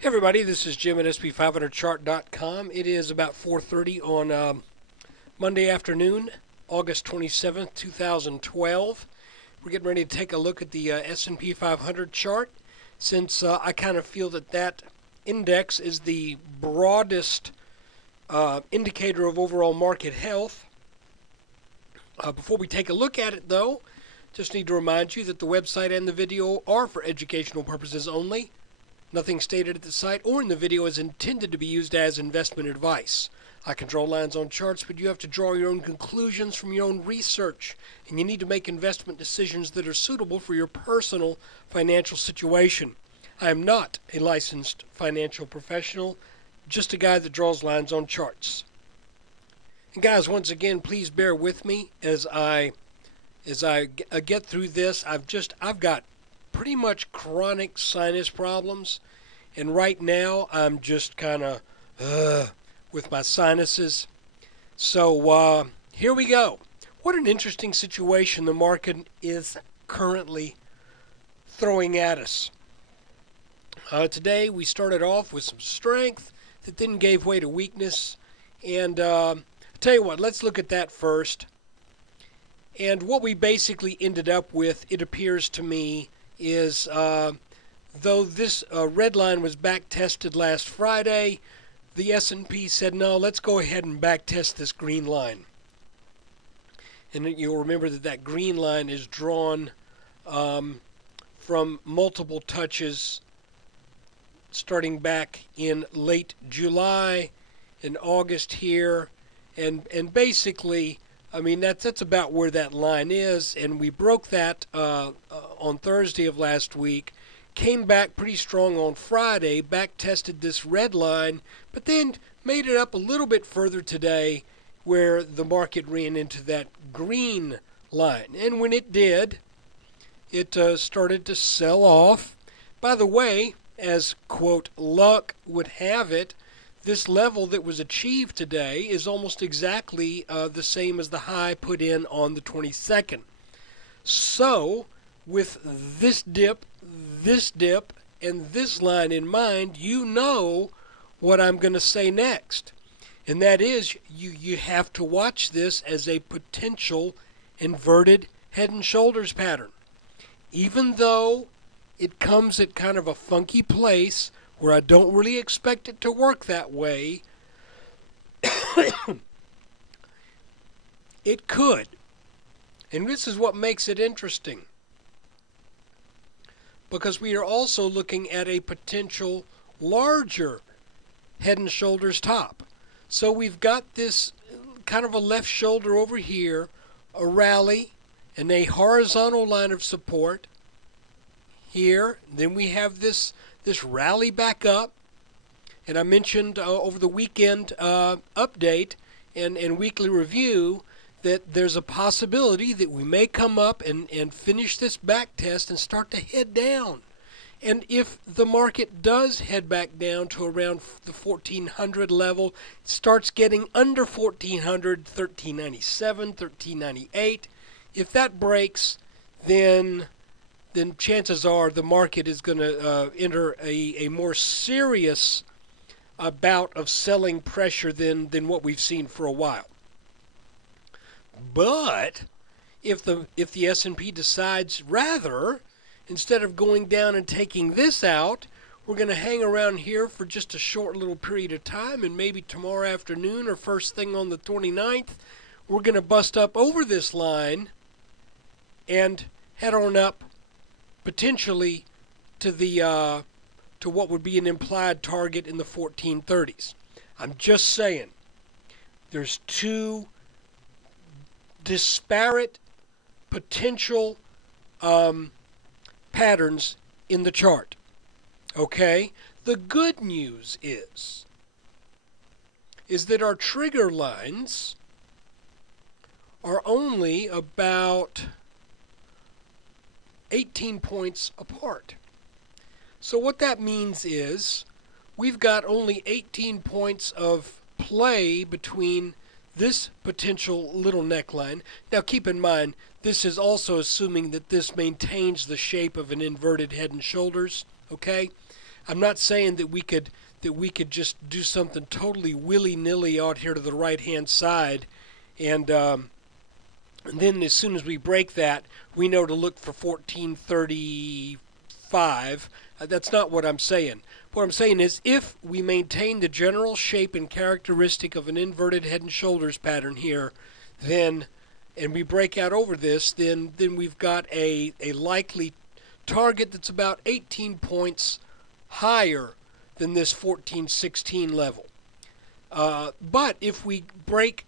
Hey everybody, this is Jim at SP500chart.com. It is about 4:30 on Monday afternoon, August 27th, 2012. We're getting ready to take a look at the S&P 500 chart since I kind of feel that index is the broadest indicator of overall market health. Before we take a look at it, though, just need to remind you that the website and the video are for educational purposes only. Nothing stated at the site or in the video is intended to be used as investment advice. I can draw lines on charts, but you have to draw your own conclusions from your own research, and you need to make investment decisions that are suitable for your personal financial situation. I am not a licensed financial professional, just a guy that draws lines on charts. And guys, once again, please bear with me as I get through this. I've got pretty much chronic sinus problems, and right now I'm just kind of with my sinuses. So here we go. What an interesting situation the market is currently throwing at us. Today we started off with some strength that then gave way to weakness, and I'll tell you what, let's look at that first. And what we basically ended up with, it appears to me, is though this red line was back tested last Friday, the S&P said, no, let's go ahead and back test this green line. And you'll remember that green line is drawn from multiple touches starting back in late July and August here. And basically, I mean, that's about where that line is, and we broke that on Thursday of last week, came back pretty strong on Friday, back tested this red line, but then made it up a little bit further today where the market ran into that green line. And when it did, it started to sell off. By the way, as, quote, luck would have it, this level that was achieved today is almost exactly the same as the high put in on the 22nd. So, with this dip, and this line in mind, you know what I'm going to say next. And that is, you have to watch this as a potential inverted head and shoulders pattern. Even though it comes at kind of a funky place where I don't really expect it to work that way, it could. And this is what makes it interesting, because we are also looking at a potential larger head and shoulders top. So we've got this kind of a left shoulder over here, a rally, and a horizontal line of support here. Then we have this rally back up, and I mentioned over the weekend update and weekly review that there's a possibility that we may come up and finish this back test and start to head down. And if the market does head back down to around the 1400 level, starts getting under 1400, 1397, 1398, if that breaks, then chances are the market is going to enter a more serious bout of selling pressure than what we've seen for a while. But if the S&P decides, rather, instead of going down and taking this out, we're going to hang around here for just a short little period of time, and maybe tomorrow afternoon or first thing on the 29th, we're going to bust up over this line and head on up potentially to the to what would be an implied target in the 1430s. I'm just saying, there's two disparate potential patterns in the chart. Okay? The good news is that our trigger lines are only about 18 points apart. So what that means is we've got only 18 points of play between this potential little neckline. Now keep in mind, this is also assuming that this maintains the shape of an inverted head and shoulders, okay? I'm not saying that we could just do something totally willy-nilly out here to the right-hand side, and then as soon as we break that, we know to look for 1435. That's not what I'm saying. What I'm saying is if we maintain the general shape and characteristic of an inverted head and shoulders pattern here, then, and we break out over this, then we've got a likely target that's about 18 points higher than this 1416 level. But if we break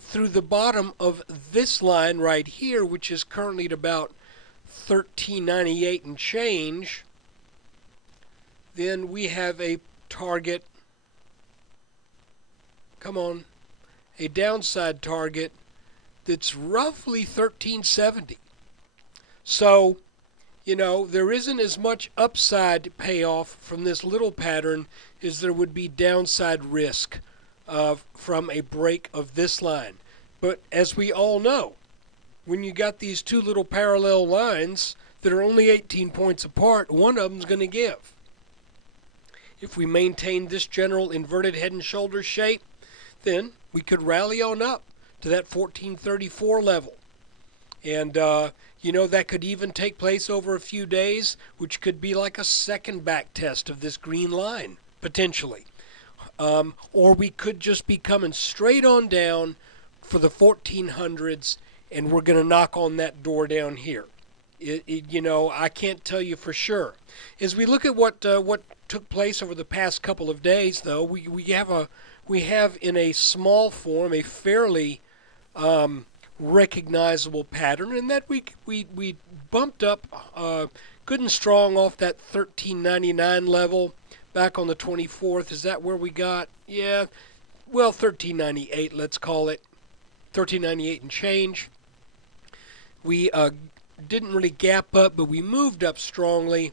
through the bottom of this line right here, which is currently at about 1398 and change, then we have a target, come on, a downside target that's roughly 1370. So, you know, there isn't as much upside payoff from this little pattern as there would be downside risk from a break of this line. But as we all know, when you got these two little parallel lines that are only 18 points apart, one of them's going to give. If we maintain this general inverted head and shoulders shape, then we could rally on up to that 1434 level. And, you know, that could even take place over a few days, which could be like a second back test of this green line, potentially. Or we could just be coming straight on down for the 1400s, and we're going to knock on that door down here. You know, I can't tell you for sure. As we look at what took place over the past couple of days, though, we have in a small form a fairly recognizable pattern, and that we bumped up good and strong off that 1399 level back on the 24th. Is that where we got? Yeah, well, 1398, let's call it 1398 and change. We didn't really gap up, but we moved up strongly,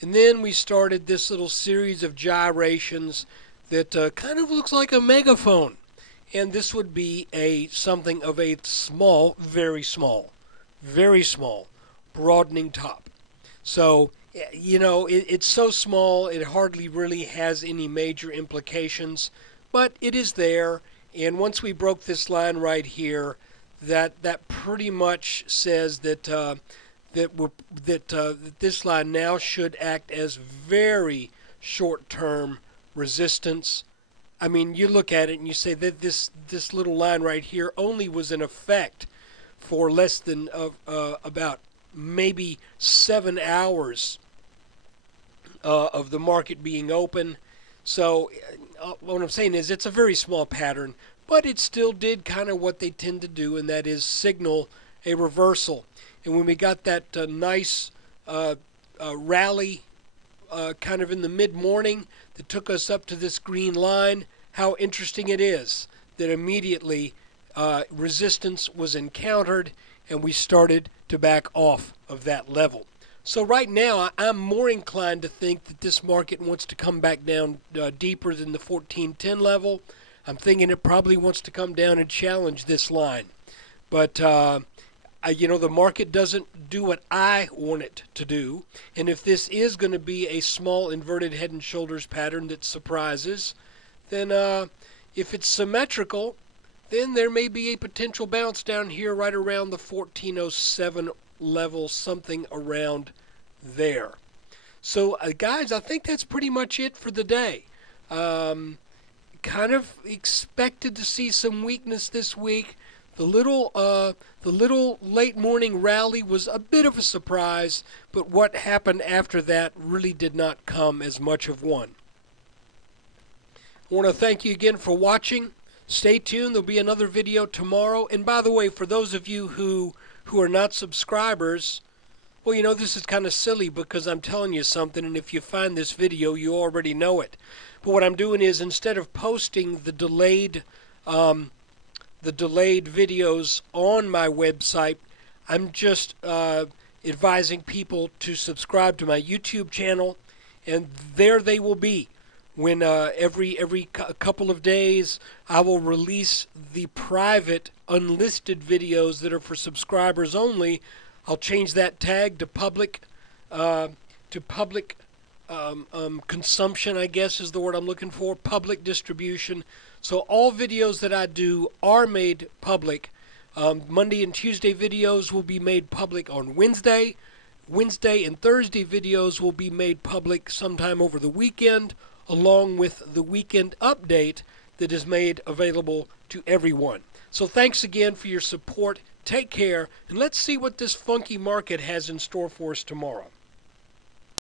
and then we started this little series of gyrations that kind of looks like a megaphone. And this would be something of a small, very small broadening top. So, you know, it's so small it hardly really has any major implications, but it is there. And once we broke this line right here, that pretty much says that this line now should act as very short-term resistance. I mean, you look at it and you say that this little line right here only was in effect for less than about maybe 7 hours of the market being open. So what I'm saying is it's a very small pattern, but it still did kind of what they tend to do, and that is signal a reversal. And when we got that nice rally kind of in the mid-morning that took us up to this green line, how interesting it is that immediately resistance was encountered and we started to back off of that level. So right now I'm more inclined to think that this market wants to come back down deeper than the 1410 level. I'm thinking it probably wants to come down and challenge this line. But you know, the market doesn't do what I want it to do. And if this is going to be a small inverted head and shoulders pattern that surprises, then if it's symmetrical, then there may be a potential bounce down here right around the 1407 level, something around there. So, guys, I think that's pretty much it for the day. Kind of expected to see some weakness this week. The little late morning rally was a bit of a surprise, but what happened after that really did not come as much of one. I want to thank you again for watching. Stay tuned. There'll be another video tomorrow. And by the way, for those of you who are not subscribers, well, you know, this is kind of silly because I'm telling you something, and if you find this video, you already know it. But what I'm doing is, instead of posting the delayed videos on my website, I'm just advising people to subscribe to my YouTube channel, and there they will be. When every couple of days I will release the private unlisted videos that are for subscribers only. I'll change that tag to public consumption, I guess is the word I'm looking for, public distribution. So all videos that I do are made public. Monday and Tuesday videos will be made public on Wednesday. Wednesday and Thursday videos will be made public sometime over the weekend, along with the weekend update that is made available to everyone. So thanks again for your support. Take care, and let's see what this funky market has in store for us tomorrow.